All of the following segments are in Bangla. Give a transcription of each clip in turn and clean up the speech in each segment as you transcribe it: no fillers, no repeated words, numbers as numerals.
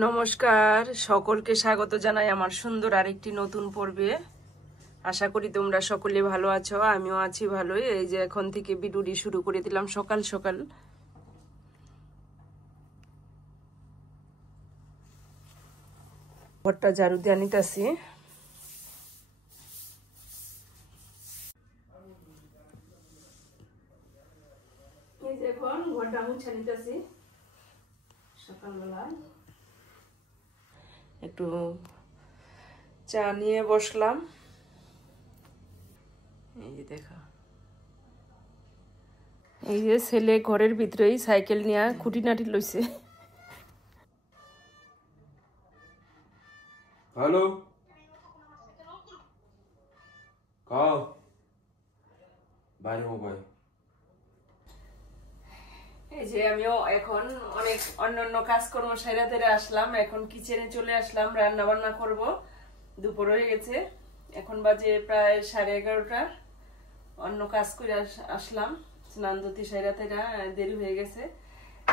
নমস্কার, সকলকে স্বাগত জানাই আমার সুন্দর আরেকটি নতুন পর্বে। আশা করি তোমরা সকলে ভালো আছো, আমিও আছি ভালোই। এই যে এখন থেকে ভিডিওটি শুরু করে দিলাম সকাল সকাল। ঘরটা ঝাড়ু দিয়ে নিতেছি। এই যে এখন ঘরটা মুছে নিতেছি সকালবেলা। একটু চা নিয়ে বসলাম। এই যে দেখো, এই যে ছেলে ঘরের ভিতরেই সাইকেল নিয়ে খুঁটিনাটি লইছে। হ্যালো, কাও বাইরে মোবাইল। এই যে আমিও এখন অনেক অন্যান্য কাজকর্ম সাইরা তেরে আসলাম। এখন কিচেনে চলে আসলাম, রান্না বান্না করব। দুপুর হয়ে গেছে, এখন বাজে প্রায় 11:30। অন্য কাজ করে আসলাম, স্নান ধুতি সাইরা তেরা দেরি হয়ে গেছে।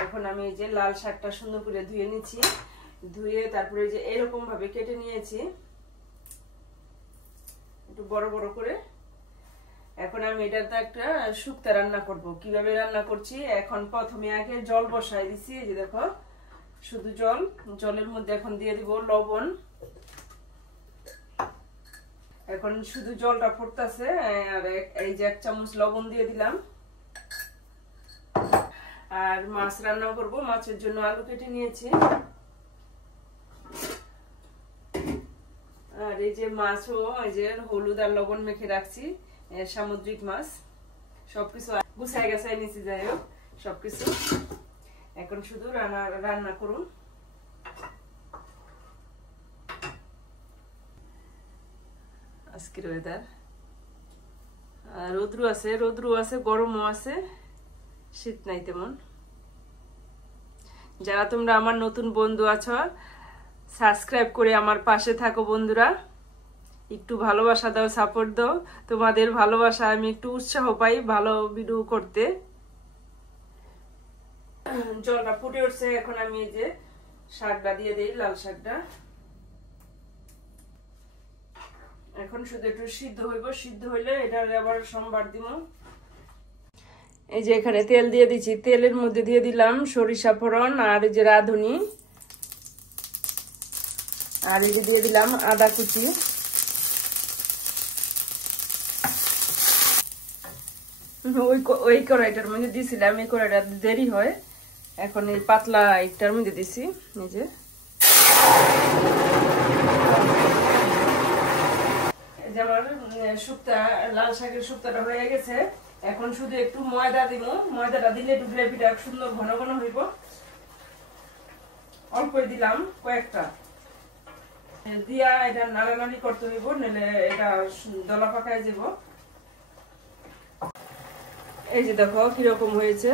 এখন আমি এই যে লাল শাকটা সুন্দর করে ধুয়ে নিচ্ছি। ধুয়ে তারপরে যে এরকম ভাবে কেটে নিয়েছি একটু বড় বড় করে। এখন আমি এটাতে একটা শুক্তা রান্না করব। কিভাবে রান্না করছি, এখন প্রথমে আগে জল বসাই দিছি। এই যে দেখো, শুধু জল, জলের মধ্যে এখন দিয়ে দিব লবণ। এখন শুধু জলটা ফুটতেছে, আর এই যে 1 চামচ লবণ দিয়ে দিলাম। আর মাছ রান্না করব, মাছের জন্য আলু কেটে নিয়েছি। আর এই যে মাছও এই যে হলুদ আর লবণ মেখে রাখছি, সামুদ্রিক মাছ। সবকিছু গুছাই গাছাই নিচে, যাই হোক সবকিছু। এখন শুধু রান্না করুন। আজকের ওয়েদার রোদ্রু আছে, গরমও আছে, শীত নাই তেমন। যারা তোমরা আমার নতুন বন্ধু আছো, সাবস্ক্রাইব করে আমার পাশে থাকো বন্ধুরা। একটু ভালোবাসা দাও, সাপোর্ট দাও। তোমাদের ভালোবাসা আমি একটু উৎসাহ পাই ভালো ভিডিও করতে। জলটা ফুটে উঠছে, এখন আমি এই যে শাকটা দিয়ে দিই, লাল শাকটা। এখন শুধু একটু সিদ্ধ হইব, সিদ্ধ হইলে এটা আবার সোমবার দিব। এই যে এখানে তেল দিয়ে দিচ্ছি, তেলের মধ্যে দিয়ে দিলাম সরিষা ফোড়ন আর এই যে রাঁধুনি, আর এই যে দিয়ে দিলাম আদা কুচি। ওই কড়াইটার মধ্যে দিয়েছিলাম, এই কড়াইটা দেরি হয়, এখন এই পাতলা একটার মধ্যে দিছি। এই যে আমার শুক্তা, লাল শাকের শুক্তাটা হয়ে গেছে। এখন শুধু একটু ময়দা দিব, ময়দাটা দিলে একটু গ্রেভিটা সুন্দর ঘন ঘন হইব। অল্পই দিলাম, কয়েকটা দিয়া এটা নাড়ানাড়ি করতে হইব, নাহলে এটা দলা পাকায় যাব। এই যে দেখো কিরকম হয়েছে।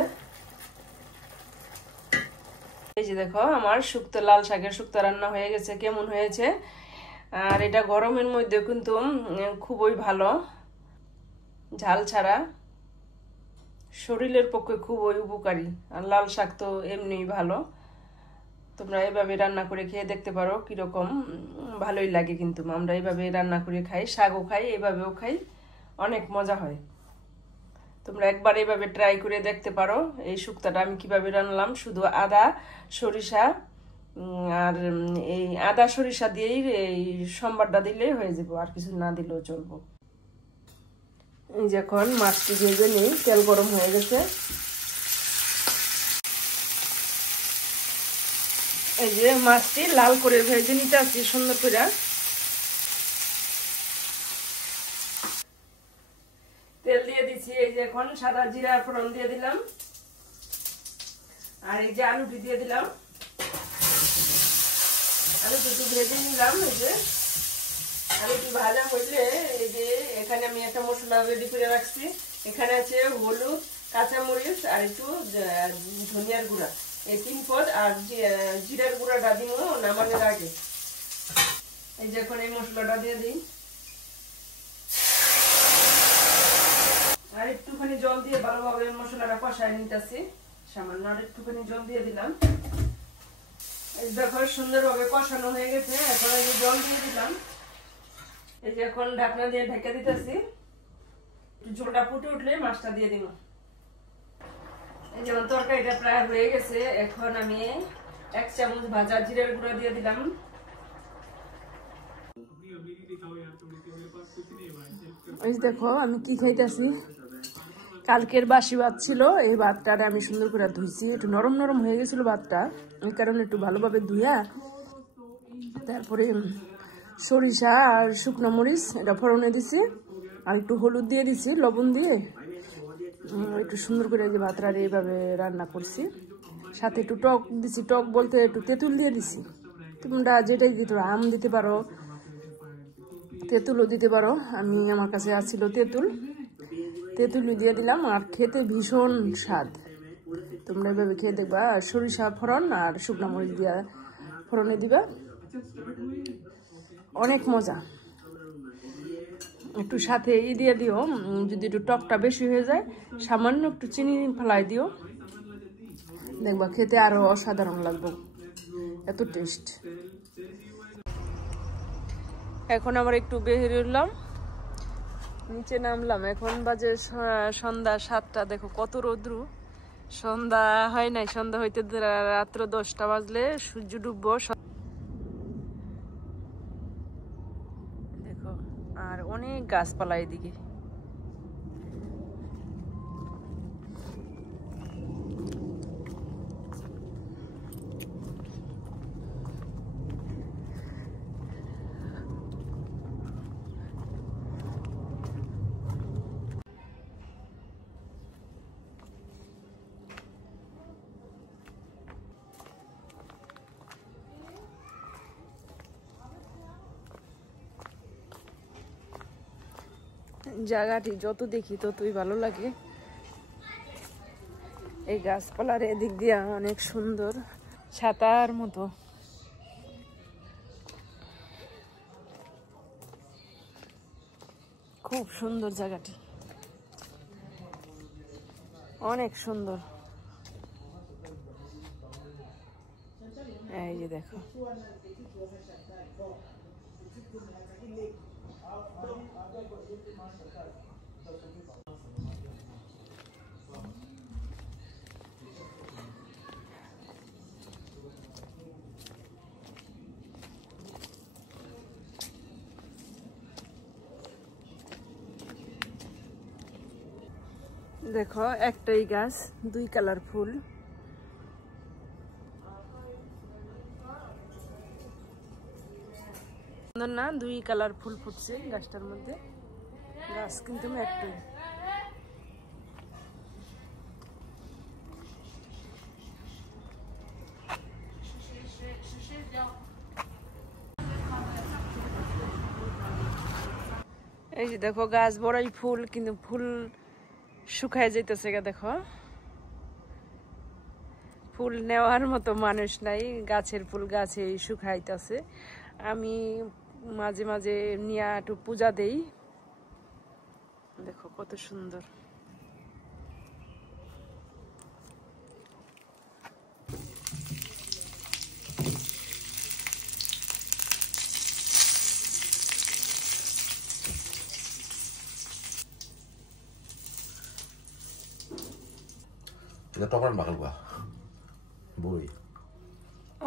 এই যে দেখো আমার শুক্তো, লাল শাকের শুক্তো রান্না হয়ে গেছে। কেমন হয়েছে? আর এটা গরমের মধ্যে কিন্তু খুবই ভালো, ঝাল ছাড়া, শরীরের পক্ষে খুবই উপকারী। আর লাল শাক তো এমনি ভালো। তোমরা এভাবে রান্না করে খেয়ে দেখতে পারো, কিরকম ভালোই লাগে। কিন্তু আমরা এভাবে রান্না করে খাই, শাকও খাই, এভাবেও খাই, অনেক মজা হয়। তোমরা একবার এভাবে ট্রাই করে দেখতে পারো। এই শুক্তাটা আমি কিভাবে রান্নালাম, শুধু আদা সরিষা আর এই আদা সরিষা দিয়েই এই সম্বারটা দিলেই হয়ে যাবো, আর কিছু না দিলেও চলবো। এই যে এখন মাছটি ভেজে নিই, তেল গরম হয়ে গেছে। এই যে মাছটি লাল করে ভেজে নিতে আসছি সুন্দর করে। তেল দিয়ে দিচ্ছি, এই যে এখন সাদা জিরা ফোড়ন দিয়ে দিলাম, আর এই যে আলুটি দিয়ে দিলাম। আলুটি একটু ভেজে নিলাম। এই যে আলুটি ভাজা হইলে এই যে এখানে আমি একটা মশলা রেডি করে রাখছি। এখানে আছে হলুদ, কাঁচামরিচ আর একটু ধনিয়ার গুঁড়া, এই 3 পদ, আর জিরার গুঁড়াটা দিব নামানোর আগে। এই যে এখন এই মশলাটা দিয়ে দিই, আর একটুখানি জল দিয়ে ভালোভাবে মশলাটা কষায় নিতেছি। সামান্য আর একটুখানি জল দিয়ে দিলাম। এই দেখো সুন্দরভাবে কষানো হয়ে গেছে। এখন আমি জল দিয়ে দিলাম। এই যে এখন ঢাকনা দিয়ে ঢেকে দিতেছি। ঝোলটা ফুটে উঠলে মাছটা দিয়ে দিব। এই যেমন তরকারিটা প্রায় হয়ে গেছে। এখন আমি 1 চামচ ভাজা জিরার গুঁড়া দিয়ে দিলাম। এই দেখো আমি কি খাইতেছি, কালকের বাসি ভাত ছিল। এই ভাতটা আমি সুন্দর করে ধুইছি, একটু নরম নরম হয়ে গেছিল ভাতটা, এই কারণে একটু ভালোভাবে ধুইয়া তারপরে সরিষা আর শুকনো মরিচ এটা ফোড়নে দিছি, আর একটু হলুদ দিয়ে দিছি, লবণ দিয়ে একটু সুন্দর করে যে ভাতটা এইভাবে রান্না করছি। সাথে একটু টক দিছি, টক বলতে একটু তেঁতুল দিয়ে দিছি। তোমরা যেটাই দিতে পারো, আম দিতে পারো, তেঁতুলও দিতে পারো। আমার কাছে আসছিল তেঁতুল দিয়ে দিলাম, আর খেতে ভীষণ স্বাদ। তোমরা এভাবে খেয়ে দেখবা। সরিষা ফোড়ন আর শুকনো মরিচ দিয়া ফোড়নে দিবা, অনেক মজা। একটু সাথে দিয়ে দিও, যদি একটু টকটা বেশি হয়ে যায় সামান্য একটু চিনি ফেলাই দিও, দেখবা খেতে আরো অসাধারণ লাগবে, এত টেস্ট। এখন আমরা একটু বেরোলাম, নিচে নামলাম। এখন বাজে সন্ধ্যা 7টা। দেখো কত রৌদ্র, সন্ধ্যা হয় নাই, সন্ধ্যা হইতে রাত্র 10টা বাজলে সূর্য ডুববো। দেখো আর অনেক গাছপালা এদিকে। জায়গাটি যত দেখি ততই ভালো লাগে। এই গাছপালার এদিক দিয়া অনেক সুন্দর, ছাতার মতো। খুব সুন্দর জায়গাটি, অনেক সুন্দর। এই যে দেখো দেখো একটাই গাছ, 2 কালার ফুল। সুন্দর না? 2 কালার ফুল ফুটছে গাছটার মধ্যে। গাছ কিন্তু একটাই। এই যে দেখো গাছ বড়াই ফুল, কিন্তু ফুল শুকায় যাইতেছে। দেখো ফুল নেওয়ার মতো মানুষ নাই, গাছের ফুল গাছে শুকাইতেছে। আমি মাঝে মাঝে নিয়ে একটু পূজা দেই। দেখো কত সুন্দর।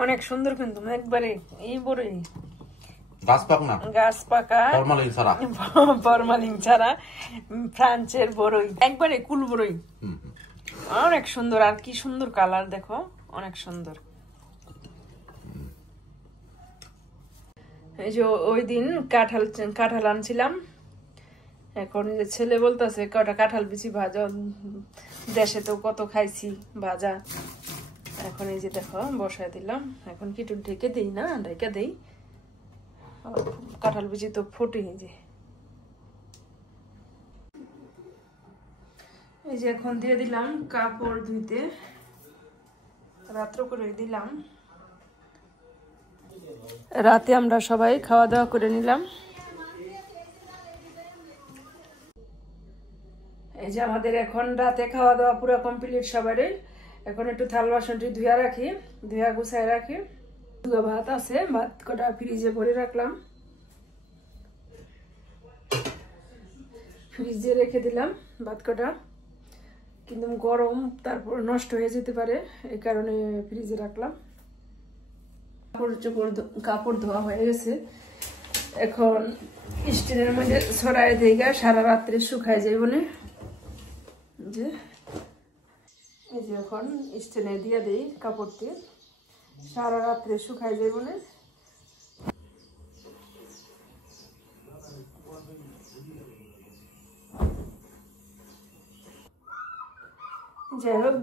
অনেক সুন্দর কিন্তু একবারে এই বড়ই গাছ পাকা ফরমালিন ছাড়া ফ্রান্সের বড়ই, একবারে কুল বড়ই, অনেক সুন্দর। আর কি সুন্দর কালার দেখো, অনেক সুন্দর। এই যে ওই দিন কাঁঠাল আনছিলাম, এখন যে ছেলে বলতেছে কটা কাঁঠাল বিচি ভাজা, দেশে তো কত খাইছি ভাজা। এখন এই যে দেখো বসায় দিলাম, এখন কি একটু ঢেকে দিই না, ঢেকে দিই, কাঁঠাল বিচি তো ফোটে। এই যে এখন দিয়ে দিলাম কাপড় ধুইতে, রাত্র করে দিলাম। রাতে আমরা সবাই খাওয়া দাওয়া করে নিলাম। এই যে আমাদের এখন রাতে খাওয়া দাওয়া পুরো কমপ্লিট সবারই। এখন একটু থাল বাসনটি ধুয়া রাখি, ধুয়া গুছাই রাখি। ধোয়া ভাত আছে, ভাত কটা ফ্রিজে ভরে রাখলাম, ফ্রিজে রেখে দিলাম ভাত কটা, কিন্তু গরম তারপর নষ্ট হয়ে যেতে পারে, এই কারণে ফ্রিজে রাখলাম। কাপড় ধোয়া হয়ে গেছে, এখন স্টিলের মধ্যে ছড়াই দিয়ে সারা রাত্রে শুকায় যায় বলে যে এই যে এখন স্টিলে দিয়ে দিই কাপড় দিয়ে, সারা রাত্রে শুকায় যায় বলে। যাই হোক,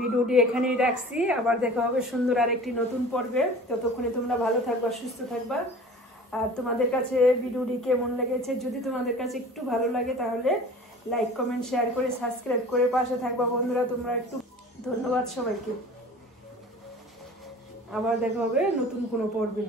ভিডিওটি এখানেই রাখছি, আবার দেখা হবে সুন্দর আরেকটি নতুন পর্বে। ততক্ষণে তোমরা ভালো থাকবা, সুস্থ থাকবা। আর তোমাদের কাছে ভিডিওটি কেমন লেগেছে, যদি তোমাদের কাছে একটু ভালো লাগে তাহলে লাইক কমেন্ট শেয়ার করে সাবস্ক্রাইব করে পাশে থাকবা বন্ধুরা তোমরা একটু। ধন্যবাদ সবাইকে, আবার দেখা হবে নতুন কোনো পর্বে।